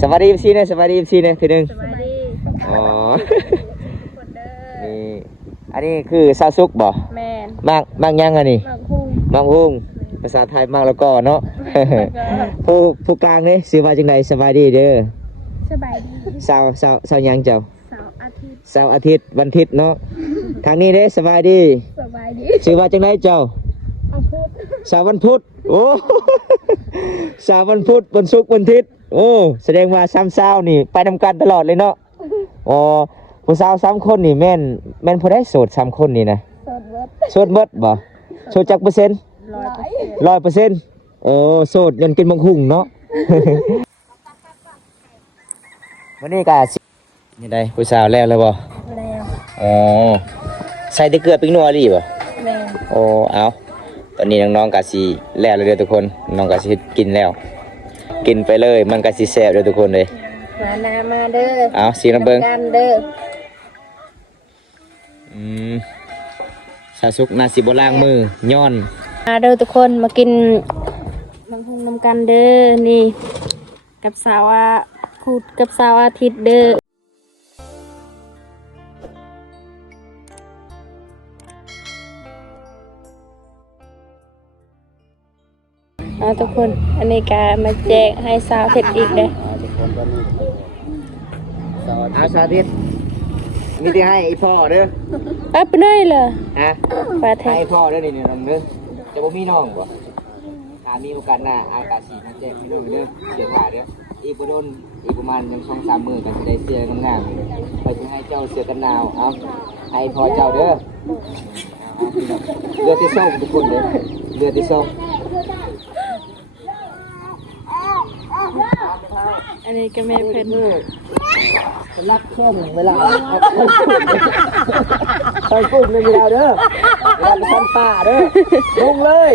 สวัสดีซีเนี่ยสวัสดีซีเนี่ยทีหนึ่งสวัสดีอ๋อ คนเด้อนี่อันนี้คือซาซุกบ่แมนมากยังอันนี้มากคุ้งมากฮุ้งภาษาไทยมากแล้วก็เนาะ ผู้กลางนี่สิว่าจังไดสบายดีเด้อสบายดีสาวยังเจ้าเสาร์อาทิตย์เสาร์อาทิตย์วันอาทิตย์เนาะทางนี้เด้สบายดี สบายดี สิว่าจังไดเจ้าเอาพุธสาววันพุธโอ้ สาววันพุธวันศุกร์วันอาทิตย์โอ้แสดงว่า3เช้านี่ไปนำกันตลอดเลยเนาะอ๋อผู้สาว3คนนี่แม่นผู้ใดโสด3คนนี่นะโสดเบิดโสดบ่โสดจักเปอร์เซ็นต์100%โอ้โสดจนกินมังคุงเนาะ วันนี้ก็นี่ได้ผู้สาวแล้วบ่แล้วอ๋อใส่แต่เกลือปิ้งนัวลี่บ่แม่โอ้เอาตอนนี้น้องๆก็สิแล้วเลยเด้อทุกคนน้องก็สิกินแล้วกินไปเลยมันก็สิแซ่บเด้อทุกคนเลยมาเด้อเอาสิน้ำเบิ่งกันเด้อสาสุกน่าสิบ่ล้างมือย้อนมาเด้อทุกคนมากินน้ำพุงน้ำกันเด้อนี่กับสาวพุธกับสาวอาทิตย์เด้อทุกคนอันนี้ก็มาแจกให้สาวเผ็ดอีกเลยเอาสาธิตมีที่ให้อีพ่อเด้อไปเลยเหรอฮะปลาแทให้พ่อเด้อนี่น้องเด้อจะบ่มีน้องบ่ถ้ามีโอกาสหน้าอากาศสีมาแจกให้น้องเด้อเสียผ้าเด้ออีกบ่โดนอีกประมาณยัง 2-3 มื้อก็สิได้เสื้องามๆไปสิให้เจ้าเสื้อกันหนาวเอาให้พ่อเจ้าเด้อเรือที่ส้มทุกคนเด้อเรือที่ส้มอันนี้ก็แม่เพิ่นรับแค่1เวลาใส่กุ้งเลยมีดาวเด้อเวลาไปทำป่าเด้อลงเลย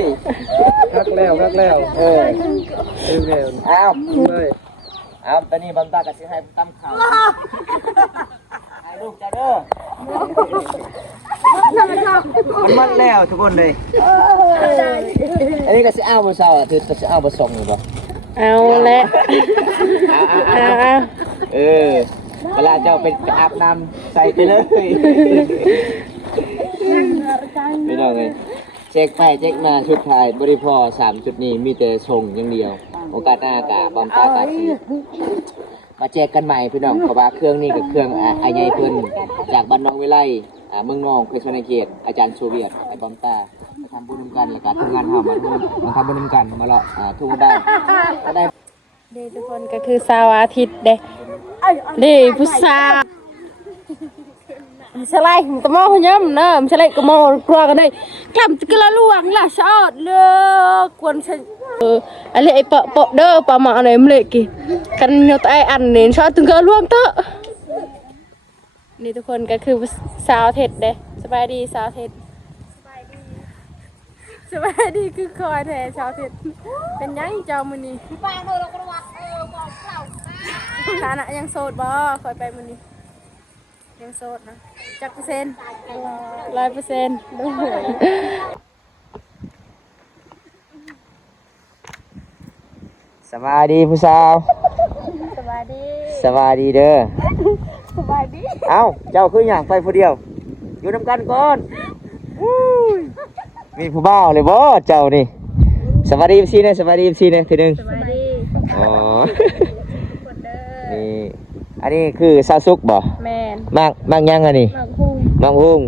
คักแล้วเอาเลย เอาตอนนี้บำตากับสิให้ตั้มข่าวให้ลูกจ้าเด้อมันแล้วทุกคนเลยอันนี้ก็สิเอาบ่เศร้าถือก็สิเอาบ่ส่งอยู่บ่เอาและเวลาเจ้าไปอาบน้ำใส่ไปเลยไม่ต้องเลยเช็คไปเช็คมาชุดไทยบริพอ3ชุดนี้มีแต่ส่งอย่างเดียวโอกาสหน้ากะบอมตากะสีมาแจกกันใหม่พี่น้องเพราะว่าเครื่องนี้กับเครื่องไอใหญ่เพิ่นจากบ้านน้องวิไลเมืองนองเพชรนาเขตอาจารย์โซเวียตไอบอมตามาทำบุญกันแล้วก็ทำงานเฮามาทำบุญกันมาเลาะทุ่งได้ก็ได้เด้ทุกคนก็คือสาวอาทิตย์เด้ผู้สาวสไลด์ตะมอพยมเนอะสไลด์กะมอกลัวกันได้กลับจะกระลวงล่ะชอดเลือกควรใช่อะไรไอ้เปาะเด้อปลาหมาอะไรมันเลยกี่กันยอดไออันนี่ชอดถึงกระลวงเถอะนี่ทุกคนก็คือสาวเท็ดเด้สบายดีสาวเท็ดสบายดีคือคอยแท้สาวเท็ดเป็นยังเจ้ามือนี่ป้าเธอเรากระวัดบอกเปล่าฐานะยังโสดบ่คอยไปมือนี่ยังโสดนะจัก%100%สวัสดีผู้สาวสวัสดีเด้อสวัสดีเอ้าเจ้าคืออย่างไปผู้เดียวอยู่นำกันก่อนมีผู้บ่าวเลยบ่เจ้านี่สวัสดีซีเนี่ยสวัสดีซีเนี่ยทีหนึ่งสวัสดีอ๋อคนเด้อนี่อันนี้คือซาซุกบ่แม่นมากยังอันนี้มากฮุ้ง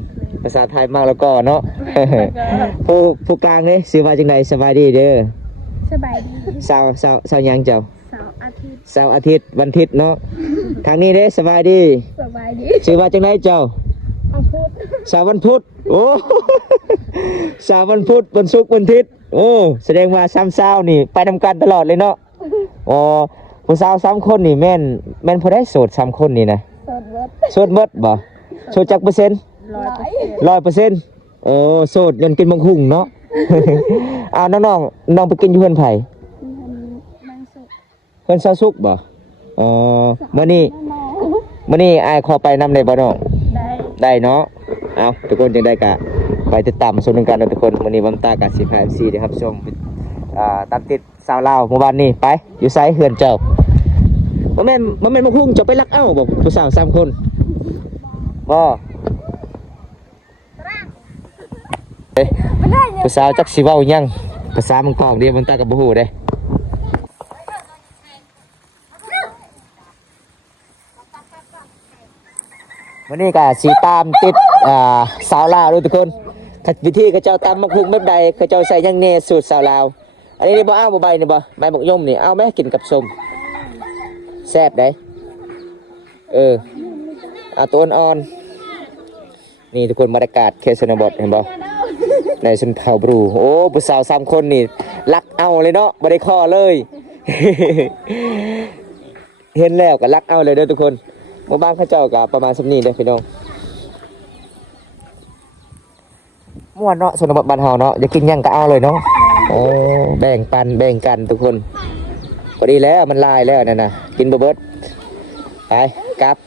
ภาษาไทยมากแล้วก็เนาะ ผู้กลางนี่สิว่าจังไดสบายดีเด้อสบายดีสาวยังเจ้าเสาร์อาทิตย์วันอาทิตย์เนาะทางนี้เด้สบายดีสิว่าจังไดเจ้าสาววันพุธโอ้ สาววันพุธวันศุกร์วันอาทิตย์โอ้แสดงว่า3เช้านี่ไปนำกันตลอดเลยเนาะอ๋อผู้สาว3คนนี่แม่นผู้ใดโสด3คนนี่นะโสดเบิดบ่โสดจักเปอร์เซ็นต์100%โอ้โสดจนกินมังคุงเนาะ น้องไปกินอยู่เฮือนไผเฮือนซาซุกบ่มื้อนี้อ้ายขอไปนำได้บ่น้องได้เนาะเอาทุกคนจังได้กะไปติดตามชมกันทุกคนมื้อนี้บำตากะสิพา FC ได้รับชมตามติดสาวลาวเมื่อวานนี้ไปอยู่ไสเฮือนเจ้า บ่แม่นมาพุ่งจะไปลักเอ้าบ่ผู้สาว3คนบ่เอ้ยผู้สาวจักสิเว้าหยังภาษามังกรเดียวมันตากับบ่ฮู้เด้วันนี้ก็สิตามติดสาวลาวด้วยทุกคนวิธีเขาเจ้าตำมะพุงแบบใดเขาเจ้าใส่หยังแน่สูตรสาวลาวอันนี้บ่เอาบ่ใบนี่บ่ใบบักยมนี่เอาไหมกินกับส้มแซ่บได้เอาตัวอ่อนๆนี่ทุกคนบรรยากาศเคสนบทเห็นบ่ในชนเผ่าบรูโอ้ผู้สาว3คนนี่ลักเอาเลยเนาะบ่ได้ข้อเลย เห็นแล้วก็ลักเอาเลยเด้อทุกคนหมู่บ้านเขาเจ้าก็ประมาณสักนี้เด้อพี่น้องม่วนเนาะชนบทบ้านเฮาเนาะอยากกินหยังก็เอาเลยเนาะโอ้แบ่งปันแบ่งกันทุกคนพอดีแล้วมันลายแล้วนั่นน่ะกินบ่เบิดไปกลับ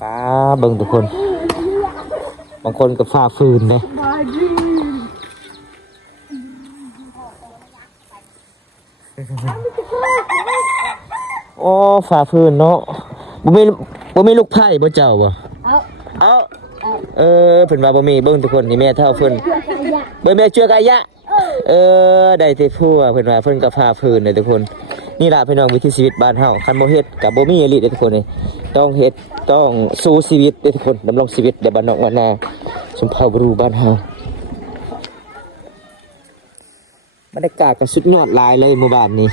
ป้าเบิ่งทุกคนบางคนก็ฝ่าฟืนเลยโอ้ฝ่าฟืนเนาะบ่มีลูกไผ่บ่เจ้าบ่เอาเพิ่นว่าบ่มีเบิ่งทุกคนนี่แม่เฒ่าเพิ่นเบิ่งแม่เชื่อกายะได้แต่ผัวเพิ่นว่าเพิ่นก็ฝ่าฟืนเลยทุกคนนี่ล่ะพี่น้องวิถีชีวิตบ้านเฮาคันบ่เฮ็ดก็บ่มีอีหลีเด้อทุกคนนี่ต้องเฮ็ดต้องสู้ชีวิตเด้อทุกคนดำรงชีวิตในบ้านนอกบ้านนาชมเผ่าบรูบ้านเฮาบรรยากาศก็สุดยอดหลายเลยหมู่บ้านนี้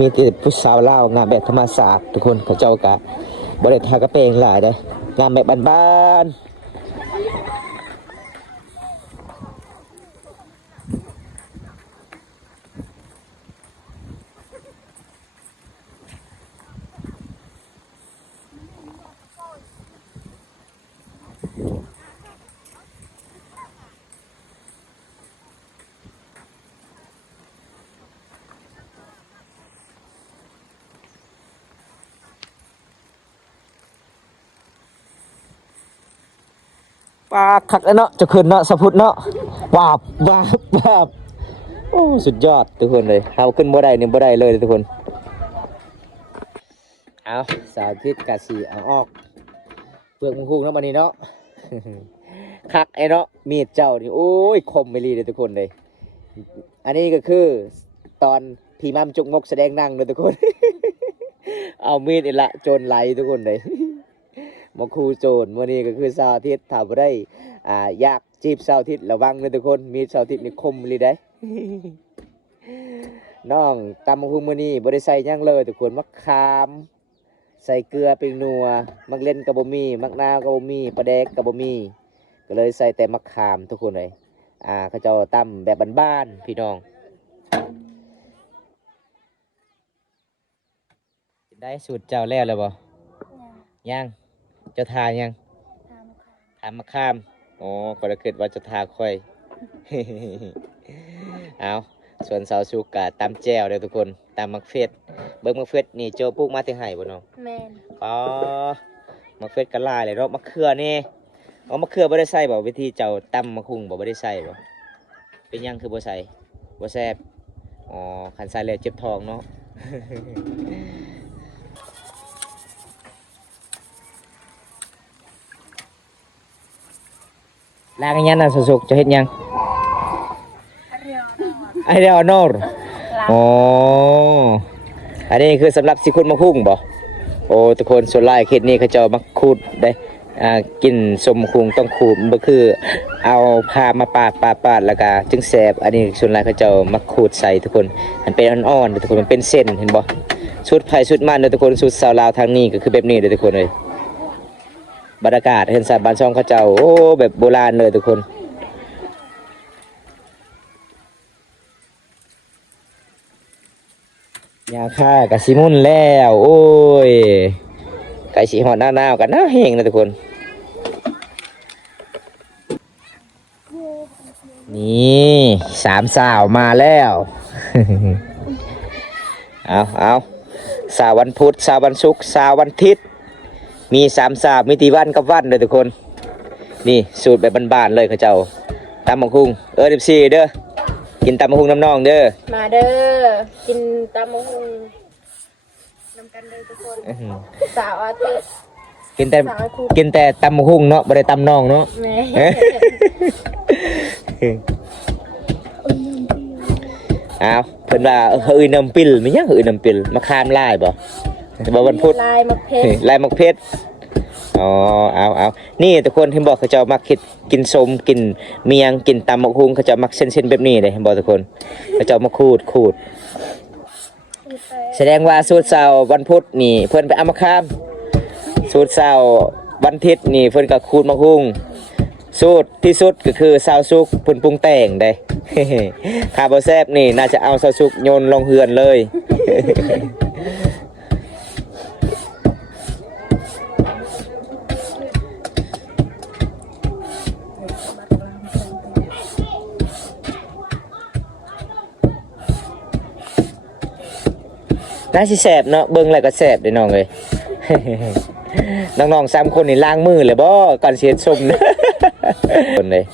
มีแต่ผู้สาวลาวงานแบบธรรมศาสตร์ทุกคนเขาเจ้าก็บ่ได้ทากระเปงหลายเด้องานแบบบ้านๆปลาคักแล้วเนาะจะขึ้นเนาะสะพุดเนาะวาบโอ้สุดยอดทุกคนเลยเฮาขึ้นบ่ได้นี่บ่ได้เลยทุกคนเอาสาวทิศกะสีเอาออกเปลือกมังคุดเนาะบัดนี้เนาะ คักไอ้เนาะมีดเจ้านี่โอ้ยคมไม่รีเลยทุกคนเลยอันนี้ก็คือตอนพี่มัมจุกมกแสดงนั่งเลยทุกคน เอามีดนี่ละโจรไหลทุกคนเลย มาคูโจรวันนี้ก็คือสาวทิศถามว่าได้อยากจีบสาวทิศระวังเลยทุกคนมีสาวทิศนี่คมเลยได้ น้องตำมะคุงมื้อนี้บ่ได้ใส่หยังเลยทุกคนมะขามใส่เกลือเป็นนัวมักเล่นกับบ่มีมักนาวกับบ่มีปลาแดกกับบ่มีก็เลยใส่แต่มะขามทุกคนเลยเขาเจ้าตำแบบบ้านๆพี่น้องได้สูตรเจ้าแล้วเลยบ่ยังจะทายังทามะขามอ๋อก็เลยคิดว่าจะทาค่อย เอาส่วนสาวสุกกะตำแจ่วเลยทุกคนตำมักเฟสเบิ้งมักเฟสนี่โจปลูกมาที่ไห่บ่น้องแมนอ๋อมักเฟสกระลายเลยเนาะมะเขือนี่มะเขือบ่ได้ใส่บ่วิธีเจ้าตำมะคุงบ่ได้ใส่บ่เป็นยังคือบ่ใส่บ่แซ่บอ๋อคันใส่แล้วเจ็บท้องเนาะ ล้างอันนั้นน่ะสุกๆจะเฮ็ดยังไอเดียนอร์อ๋ออันนี้คือสำหรับสิคุณมะคุงบ่โอ้ทุกคนส่วนหลายเขตนี้เขาจะมาขูดได้กินสมมะคุงต้องขูดก็คือเอาผ้ามาปาดแล้วก็จึงแสบอันนี้ส่วนหลายเขาจะมาขูดใส่ทุกคนมันเป็นอ่อนๆทุกคนมันเป็นเส้นเห็นบ่ชุดไผ่ชุดมันทุกคนชุดสาวลาวทางนี้ก็คือแบบนี้เลยทุกคนเลยบรรยากาศเห็นสัตว์บ้านช่องเขาเจ้าโอ้แบบโบราณเลยทุกคนยาฆ่ากะสิมุนแล้วโอ้ยไก่สีหอดหน้ากันน่าแห้งเลยทุกคนนี่สามสาวมาแล้ว เอาสาววันพุธสาววันศุกร์สาววันอาทิตย์มีสามสาวมีตีวันกับวันเลยทุกคนนี่สูตรแบบบ้านๆเลยเขาเจ้าตำบักหุ่ง14เด้อ กินตำมะฮุงน้ำนองเด้อ มาเด้อกินตำมะฮุงนำกันเลยทุกคนสาวอาทิตย์ กินแต่ตำมะฮุงเนาะบ่ได้ตำนองเนาะ แม่ อ้าวเพิ่นว่าเฮ้ยน้ำปิลมีหยังเฮ้ยน้ำปิลมะขามลายบ่วันพุธ ลายมะเพชร ลายมะเพชรอ๋อเอานี่ทุกคนเห็นบอกเขาเจ้ามักกินส้มกินเมียงกินตำมะฮุงเขาเจ้ามักเส้นๆแบบนี้เลยเห็นบอกทุกคนเขาเจ้ามาขูดแสดงว่าสูตรเช้าวันพุธนี่เพิ่นไปเอามะขามสูตรเช้าวันอาทิตย์นี่เพิ่นก็ขูดมะฮุงสูตรที่สุดก็คือซาวซุกเพิ่นปรุงแต่งได้ ข้าบ่แซ่บนี่น่าจะเอาซาวซุกโยนลงเฮือนเลย น่าสิแสบเนาะเบิ่งแล้วก็แสบเด้น้องเอ้ย น้องๆ3คนนี่ล้างมือเลยบ่ก่อนสิเฮ็ดส้มนะ คนเลย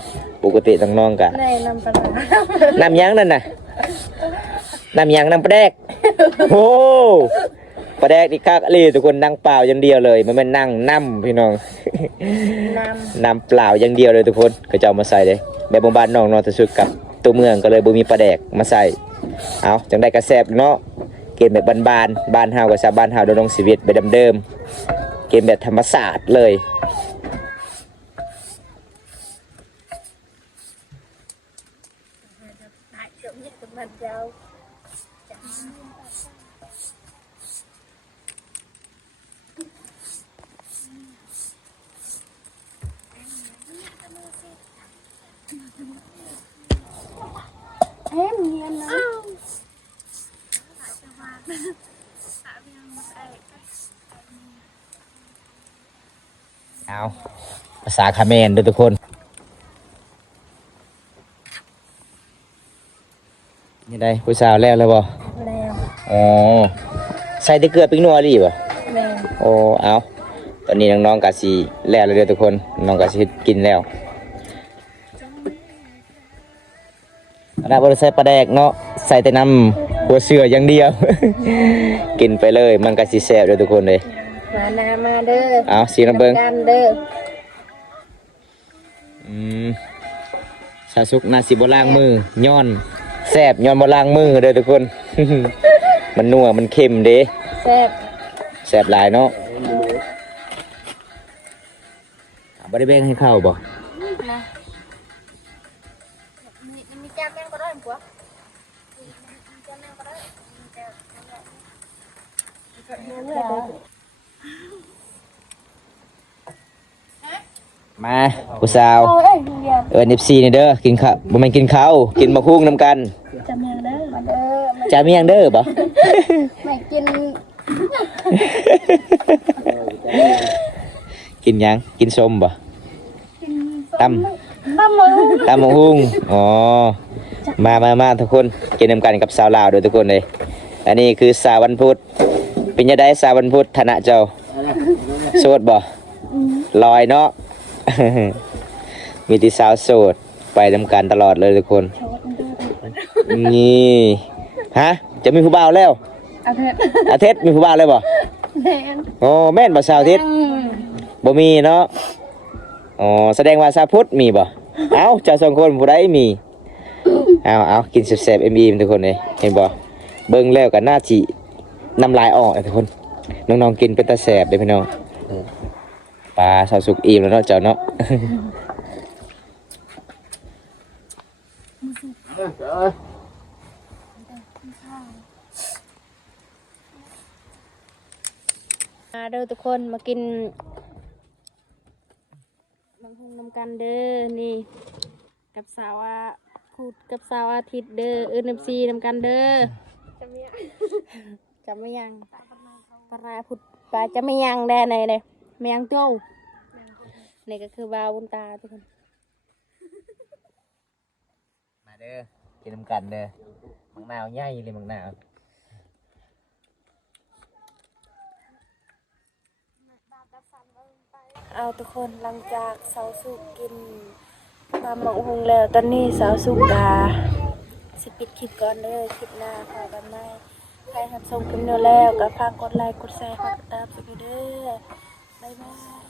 ปกติน้องๆกะ ในน้ำปลา น้ำหยังนั่นน่ะน้ำหยังน้ำปลาแดก โอ้ปลาแดกนี่คักเลยทุกคนนั่งเปล่าอย่างเดียวเลยมันนั่งน้ำพี่น้อง น้ำเปล่าอย่างเดียวเลยทุกคนก็จะเอามาใส่เลยแบบบ้านๆน้องนอนตะสุดกับตัวเมืองก็เลยบ่มีปลาแดกมาใส่เอาจังได้กระแซบเนาะเกมแบบบ้านๆบ้านเฮากับชาวบ้านเฮาดำรงชีวิตแบบเดิมๆเกมแบบธรรมศาสตร์เลยเอาภาษาคาเขมรด้วยทุกคนนี่ได้ผู้สาวแล้วบ่ แล้ว อ๋อใส่แต่เกลือปิ้งนัวดีป่ะ แม่ โอ้เอาตอนนี้น้องๆกะสิแล้วเลยเด้อทุกคนน้องกะสิกินแล้วอันนั้นบ่ได้ใส่ปลาแดกเนาะใส่แต่น้ำหัวเสืออย่างเดียว กินไปเลยมันกะสิแซ่บเด้อทุกคนเลย มาเด้อ เอาสีน้ำเบิ่ง กันเด้อ สาสุกนาสิบ่ล้างมือย้อนแซ่บย้อนบ่ล้างมือเด้อทุกคน มันนัวมันเค็มเด้ แซ่บ แซ่บหลายเนาะบ่ได้แบ่งให้เข้าบ่ นะมีแก้วแม่งก็ได้ผัวแก้วแม่งก็ได้มาผู้สาว โอ้ยเดี๋ยว เอิ้น FC นี่เด้อกินข้าวบ่แม่นกินข้าวกินมะคุ้งนํกัน จะเมียงเด้อมาเด้อ จะมีหยังเด้อบ่ ไม่กิน กินหยังกินส้มบ่ตำ น้ำมือ ตำมะคุ้งอ๋อมาทุกคนกินนํกันกับสาวลาวเด้อทุกคนเลยอันนี้คือสาววันพุธเป็นจังได๋สาววันพุธฐานะเจ้าโสดบ่ลอยเนาะ มีที่สาวโสดไปทำการตลอดเลยทุกคนนี่ฮะจะมีผู้บ่าวแล้ว อาทิตย์มีผู้บ่าวเลยบ่ แม่น โอ้แม่นบ่สาวอาทิตย์บ่มีเนาะอ๋อแสดงว่าสาวพุทธมีบ่เอ้าเจ้าสองคนผู้ใดมีเอากินแซ่บๆอิ่มๆทุกคนเลยเห็นบ่เบิ่งแล้วก็น่าสิน้ำลายออกทุกคนน้องๆกินเป็นตาแซ่บเด้อพี่น้องปลาสาวสุกอิ่มแล้วเนาะเจ้าเนาะ มาเด้อทุกคนมากินน้ำพุงน้ำกันเด้อนี่กับสาวคูดกับสาวอาทิตย์เด้อน้ำซีน้ำกันเด้อจำไม่ยังปลาพุดปลาจะไม่ยังแน่ไหนเลยไม่ยังเต้านี่ก็คือบาวบุญตาทุกคน มาเด้อกินน้ำกันเด้อมังนาวใหญ่เลยมังนาว เอาทุกคนหลังจากสาวสุกกินปลาหมกหุงแล้วตอนนี้สาวสุกกาสิ ปิดคลิปก่อนเด้อคลิปหน้าพอกันใหม่ใครรับชมคลิปนี้แล้วก็ฝากกดไลค์กดแชร์ฝากติดตามสิเด้อบ๊ายบาย